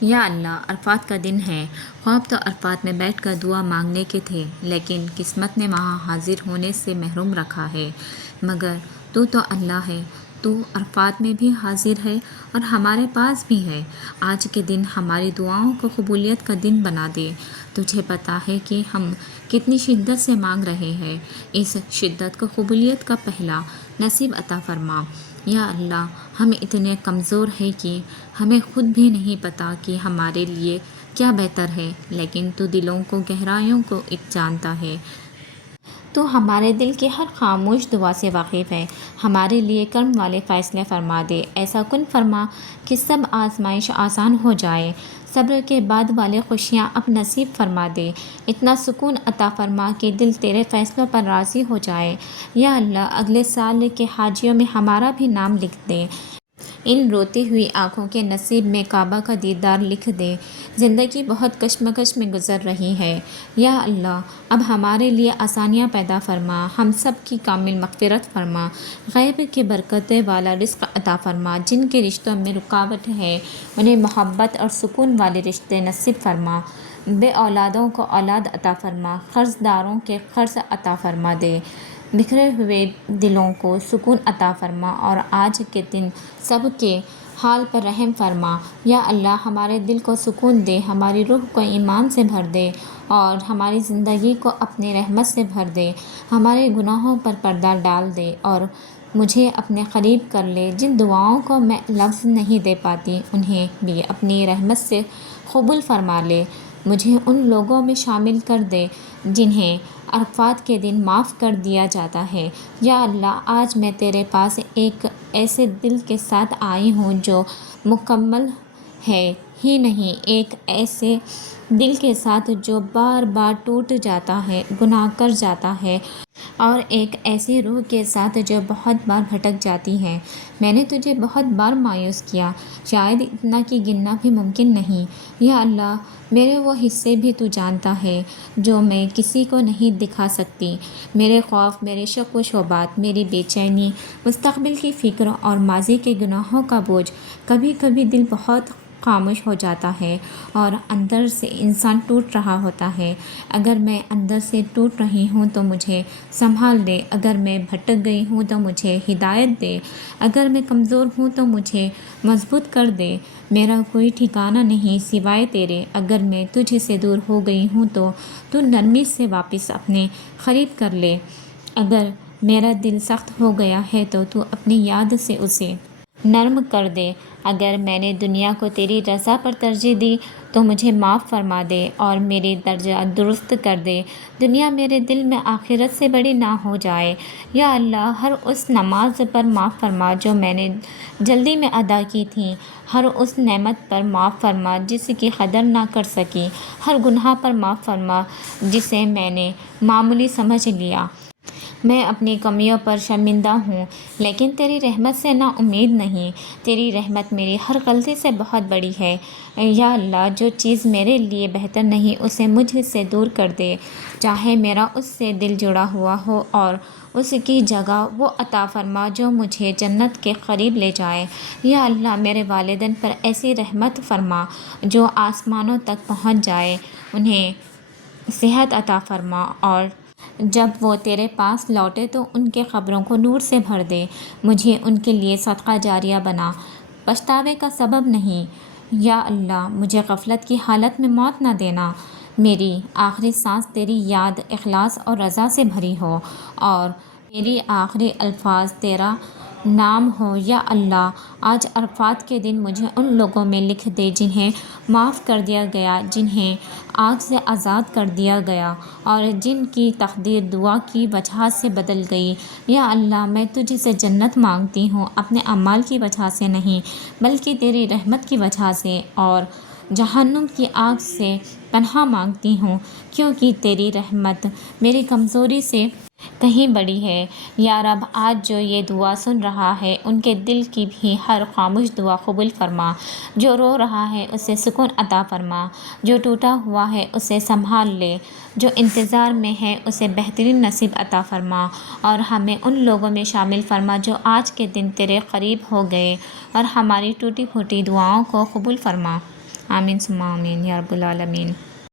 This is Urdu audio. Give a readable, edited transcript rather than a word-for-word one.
یا اللہ، عرفات کا دن ہے۔ خواب تو عرفات میں بیٹھ کر دعا مانگنے کے تھے، لیکن قسمت نے وہاں حاضر ہونے سے محروم رکھا ہے۔ مگر تو اللہ ہے، تو عرفات میں بھی حاضر ہے اور ہمارے پاس بھی ہے۔ آج کے دن ہماری دعاؤں کو قبولیت کا دن بنا دے۔ تجھے پتہ ہے کہ ہم کتنی شدت سے مانگ رہے ہیں۔ اس شدت کو قبولیت کا پہلا نصیب عطا فرما۔ یا اللہ، ہم اتنے کمزور ہیں کہ ہمیں خود بھی نہیں پتہ کہ ہمارے لیے کیا بہتر ہے، لیکن تو دلوں کو گہرائیوں کو جانتا ہے۔ تو ہمارے دل کی ہر خاموش دعا سے واقف ہے۔ ہمارے لیے کرم والے فیصلے فرما دے۔ ایسا کن فرما کہ سب آزمائش آسان ہو جائے۔ صبر کے بعد والے خوشیاں اب نصیب فرما دے۔ اتنا سکون عطا فرما کہ دل تیرے فیصلوں پر راضی ہو جائے۔ یا اللہ، اگلے سال کے حاجیوں میں ہمارا بھی نام لکھ دے۔ ان روتی ہوئی آنکھوں کے نصیب میں کعبہ کا دیدار لکھ دے۔ زندگی بہت کشمکش میں گزر رہی ہے۔ یا اللہ، اب ہمارے لیے آسانیاں پیدا فرما۔ ہم سب کی کامل مغفرت فرما۔ غیب کی برکتیں والا رزق عطا فرما۔ جن کے رشتوں میں رکاوٹ ہے، انہیں محبت اور سکون والے رشتے نصیب فرما۔ بے اولادوں کو اولاد عطا فرما۔ قرض داروں کے قرض عطا فرما دے۔ بکھرے ہوئے دلوں کو سکون عطا فرما اور آج کے دن سب کے حال پر رحم فرما۔ یا اللہ، ہمارے دل کو سکون دے، ہماری روح کو ایمان سے بھر دے اور ہماری زندگی کو اپنی رحمت سے بھر دے۔ ہمارے گناہوں پر پردہ ڈال دے اور مجھے اپنے قریب کر لے۔ جن دعاؤں کو میں لفظ نہیں دے پاتی، انہیں بھی اپنی رحمت سے قبول فرما لے۔ مجھے ان لوگوں میں شامل کر دے جنہیں عرفات کے دن معاف کر دیا جاتا ہے۔ یا اللہ، آج میں تیرے پاس ایک ایسے دل کے ساتھ آئی ہوں جو مکمل ہے ہی نہیں، ایک ایسے دل کے ساتھ جو بار بار ٹوٹ جاتا ہے، گناہ کر جاتا ہے، اور ایک ایسی روح کے ساتھ جو بہت بار بھٹک جاتی ہے۔ میں نے تجھے بہت بار مایوس کیا، شاید اتنا کہ گننا بھی ممکن نہیں۔ یا اللہ، میرے وہ حصے بھی تو جانتا ہے جو میں کسی کو نہیں دکھا سکتی۔ میرے خوف، میرے شک و شبہات، میری بے چینی، مستقبل کی فکر اور ماضی کے گناہوں کا بوجھ۔ کبھی کبھی دل بہت خاموش ہو جاتا ہے اور اندر سے انسان ٹوٹ رہا ہوتا ہے۔ اگر میں اندر سے ٹوٹ رہی ہوں تو مجھے سنبھال دے۔ اگر میں بھٹک گئی ہوں تو مجھے ہدایت دے۔ اگر میں کمزور ہوں تو مجھے مضبوط کر دے۔ میرا کوئی ٹھکانہ نہیں سوائے تیرے۔ اگر میں تجھ سے دور ہو گئی ہوں تو نرمی سے واپس اپنے قریب کر لے۔ اگر میرا دل سخت ہو گیا ہے تو اپنی یاد سے اسے نرم کر دے۔ اگر میں نے دنیا کو تیری رضا پر ترجیح دی تو مجھے معاف فرما دے اور میری درجات درست کر دے۔ دنیا میرے دل میں آخرت سے بڑی نہ ہو جائے۔ یا اللہ، ہر اس نماز پر معاف فرما جو میں نے جلدی میں ادا کی تھی۔ ہر اس نعمت پر معاف فرما جس کی قدر نہ کر سکی۔ ہر گناہ پر معاف فرما جسے میں نے معمولی سمجھ لیا۔ میں اپنی کمیوں پر شرمندہ ہوں، لیکن تیری رحمت سے نا امید نہیں۔ تیری رحمت میری ہر غلطی سے بہت بڑی ہے۔ یا اللہ، جو چیز میرے لیے بہتر نہیں اسے مجھ سے دور کر دے، چاہے میرا اس سے دل جڑا ہوا ہو، اور اس کی جگہ وہ عطا فرما جو مجھے جنت کے قریب لے جائے۔ یا اللہ، میرے والدین پر ایسی رحمت فرما جو آسمانوں تک پہنچ جائے۔ انہیں صحت عطا فرما اور جب وہ تیرے پاس لوٹے تو ان کے قبروں کو نور سے بھر دے۔ مجھے ان کے لیے صدقہ جاریہ بنا، پچھتاوے کا سبب نہیں۔ یا اللہ، مجھے غفلت کی حالت میں موت نہ دینا۔ میری آخری سانس تیری یاد، اخلاص اور رضا سے بھری ہو اور میری آخری الفاظ تیرا نام ہو۔ یا اللہ، آج عرفات کے دن مجھے ان لوگوں میں لکھ دے جنہیں معاف کر دیا گیا، جنہیں آگ سے آزاد کر دیا گیا اور جن کی تقدیر دعا کی وجہ سے بدل گئی۔ یا اللہ، میں تجھ سے جنت مانگتی ہوں، اپنے اعمال کی وجہ سے نہیں بلکہ تیری رحمت کی وجہ سے، اور جہنم کی آگ سے پناہ مانگتی ہوں کیونکہ تیری رحمت میری کمزوری سے کہیں بڑی ہے۔ یا رب، آج جو یہ دعا سن رہا ہے ان کے دل کی بھی ہر خاموش دعا قبول فرما۔ جو رو رہا ہے اسے سکون عطا فرما، جو ٹوٹا ہوا ہے اسے سنبھال لے، جو انتظار میں ہے اسے بہترین نصیب عطا فرما، اور ہمیں ان لوگوں میں شامل فرما جو آج کے دن تیرے قریب ہو گئے، اور ہماری ٹوٹی پھوٹی دعاؤں کو قبول فرما۔ آمین ثم آمین یا رب العالمین۔